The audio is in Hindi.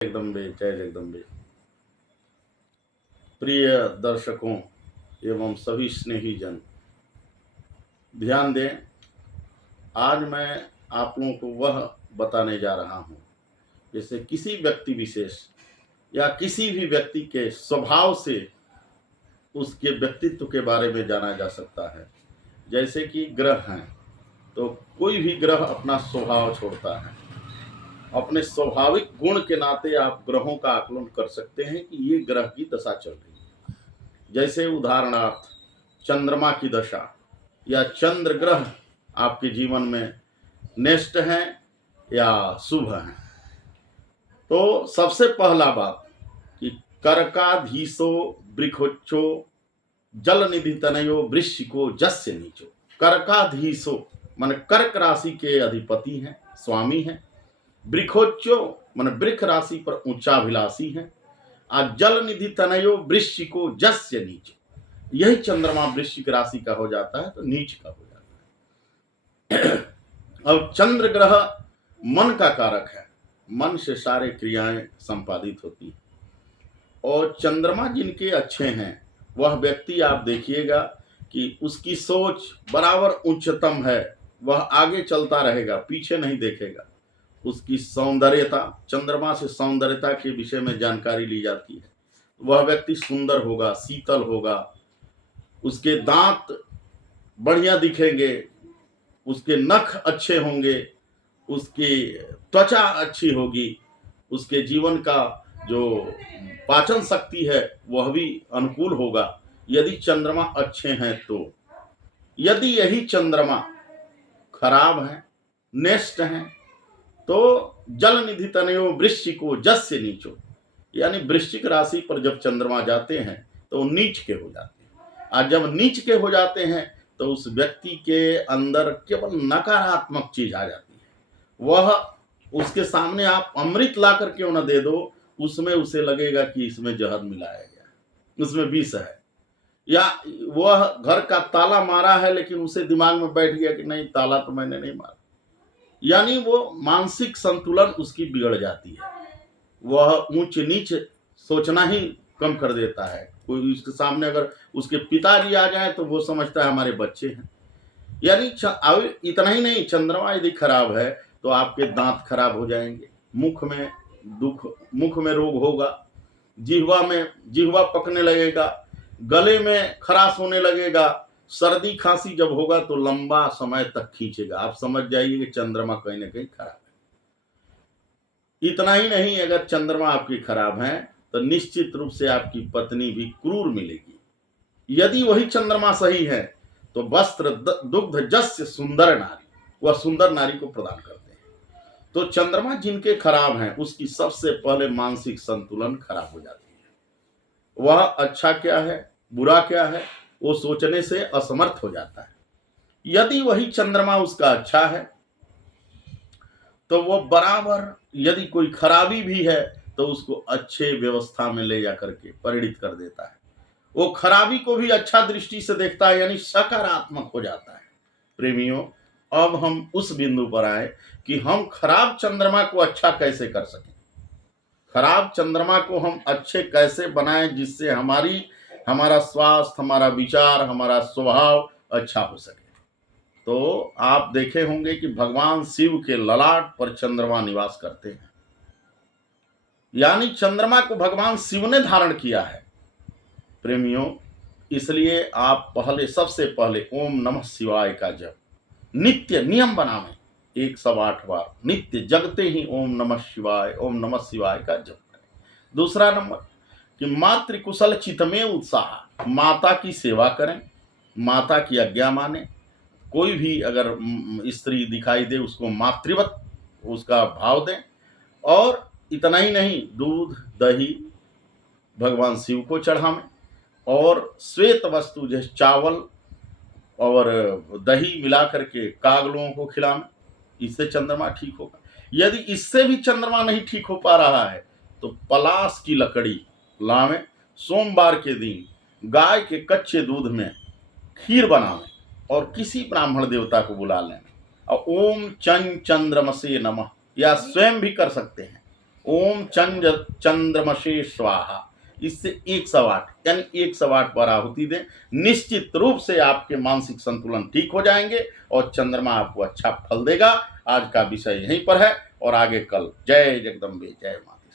जगदम्बे जय जगदम्बे। प्रिय दर्शकों एवं सभी स्नेही जन, ध्यान दें। आज मैं आप लोगों को वह बताने जा रहा हूं, जैसे किसी व्यक्ति विशेष या किसी भी व्यक्ति के स्वभाव से उसके व्यक्तित्व के बारे में जाना जा सकता है। जैसे कि ग्रह हैं, तो कोई भी ग्रह अपना स्वभाव छोड़ता है। अपने स्वाभाविक गुण के नाते आप ग्रहों का आकलन कर सकते हैं कि ये ग्रह की दशा चल रही है। जैसे उदाहरणार्थ चंद्रमा की दशा या चंद्र ग्रह आपके जीवन में नेष्ट हैं या शुभ हैं। तो सबसे पहला बात कि कर्काधीशो वृक्षो जल निधि तनयो वृश्चिको जस्य नीचो। कर्काधीशो मन कर्क राशि के अधिपति हैं, स्वामी हैं। वृक्षोच्चो मन वृक्ष राशि पर उच्चाभिलाषी है। आज जल निधि तनयो वृश्चिको जस्य नीच, यही चंद्रमा वृश्चिक राशि का हो जाता है तो नीच का हो जाता है। अब चंद्र ग्रह मन का कारक है, मन से सारे क्रियाएं संपादित होती हैं। और चंद्रमा जिनके अच्छे हैं वह व्यक्ति आप देखिएगा कि उसकी सोच बराबर उच्चतम है, वह आगे चलता रहेगा, पीछे नहीं देखेगा। उसकी सौंदर्यता, चंद्रमा से सौंदर्यता के विषय में जानकारी ली जाती है। वह व्यक्ति सुंदर होगा, शीतल होगा, उसके दांत बढ़िया दिखेंगे, उसके नख अच्छे होंगे, उसकी त्वचा अच्छी होगी, उसके जीवन का जो पाचन शक्ति है वह भी अनुकूल होगा यदि चंद्रमा अच्छे हैं। तो यदि यही चंद्रमा खराब है, नेष्ट हैं, तो जल निधि तनयो वृश्चिको जस्य नीचो, यानी वृश्चिक राशि पर जब चंद्रमा जाते हैं तो नीच के हो जाते हैं। और जब नीच के हो जाते हैं तो उस व्यक्ति के अंदर केवल नकारात्मक चीज आ जाती है। वह उसके सामने आप अमृत ला कर क्यों न दे दो, उसमें उसे लगेगा कि इसमें जहर मिलाया गया, उसमें विष है। या वह घर का ताला मारा है लेकिन उसे दिमाग में बैठ गया कि नहीं, ताला तो मैंने नहीं मारा, यानी वो मानसिक संतुलन उसकी बिगड़ जाती है। वह ऊंच नीच सोचना ही कम कर देता है। कोई उसके सामने अगर उसके पिताजी आ जाए तो वो समझता है हमारे बच्चे हैं। यानी इतना ही नहीं, चंद्रमा यदि खराब है तो आपके दांत खराब हो जाएंगे, मुख में दुख, मुख में रोग होगा, जिह्वा पकने लगेगा, गले में खराश होने लगेगा, सर्दी खांसी जब होगा तो लंबा समय तक खींचेगा। आप समझ जाइए कि चंद्रमा कहीं ना कहीं खराब है। इतना ही नहीं, अगर चंद्रमा आपकी खराब है तो निश्चित रूप से आपकी पत्नी भी क्रूर मिलेगी। यदि वही चंद्रमा सही है तो वस्त्र दुग्ध जस्य सुंदर नारी, वह सुंदर नारी को प्रदान करते हैं। तो चंद्रमा जिनके खराब हैं उसकी सबसे पहले मानसिक संतुलन खराब हो जाती है। वह अच्छा क्या है, बुरा क्या है, वो सोचने से असमर्थ हो जाता है। यदि वही चंद्रमा उसका अच्छा है तो वो बराबर, यदि कोई खराबी भी है तो उसको अच्छे व्यवस्था में ले जाकर के परिणित कर देता है। वो खराबी को भी अच्छा दृष्टि से देखता है, यानी सकारात्मक हो जाता है। प्रेमियों, अब हम उस बिंदु पर आए कि हम खराब चंद्रमा को अच्छा कैसे कर सकें, खराब चंद्रमा को हम अच्छे कैसे बनाएं जिससे हमारा स्वास्थ्य, हमारा विचार, हमारा स्वभाव अच्छा हो सके। तो आप देखे होंगे कि भगवान शिव के ललाट पर चंद्रमा निवास करते हैं, यानी चंद्रमा को भगवान शिव ने धारण किया है। प्रेमियों, इसलिए आप सबसे पहले ओम नमः शिवाय का जप नित्य नियम बनावें, 108 बार नित्य जगते ही ओम नमः शिवाय का जप करें। दूसरा नंबर कि मातृकुशल चित्त में उत्साह, माता की सेवा करें, माता की आज्ञा माने। कोई भी अगर स्त्री दिखाई दे उसको मातृवत उसका भाव दें। और इतना ही नहीं, दूध दही भगवान शिव को चढ़ावें और श्वेत वस्तु जैसे चावल और दही मिला करके कागलों को खिलावें, इससे चंद्रमा ठीक होगा। यदि इससे भी चंद्रमा नहीं ठीक हो पा रहा है तो पलाश की लकड़ी लावें, सोमवार के दिन गाय के कच्चे दूध में खीर बनावें और किसी ब्राह्मण देवता को बुला लें और ओम चंद्रमसे नमः, या स्वयं भी कर सकते हैं, ओम चंद्रमसे स्वाहा, इससे 108 यानी 108 बार आहुति दें। निश्चित रूप से आपके मानसिक संतुलन ठीक हो जाएंगे और चंद्रमा आपको अच्छा फल देगा। आज का विषय यहीं पर है और आगे कल। जय जगदम्बे, जय माता।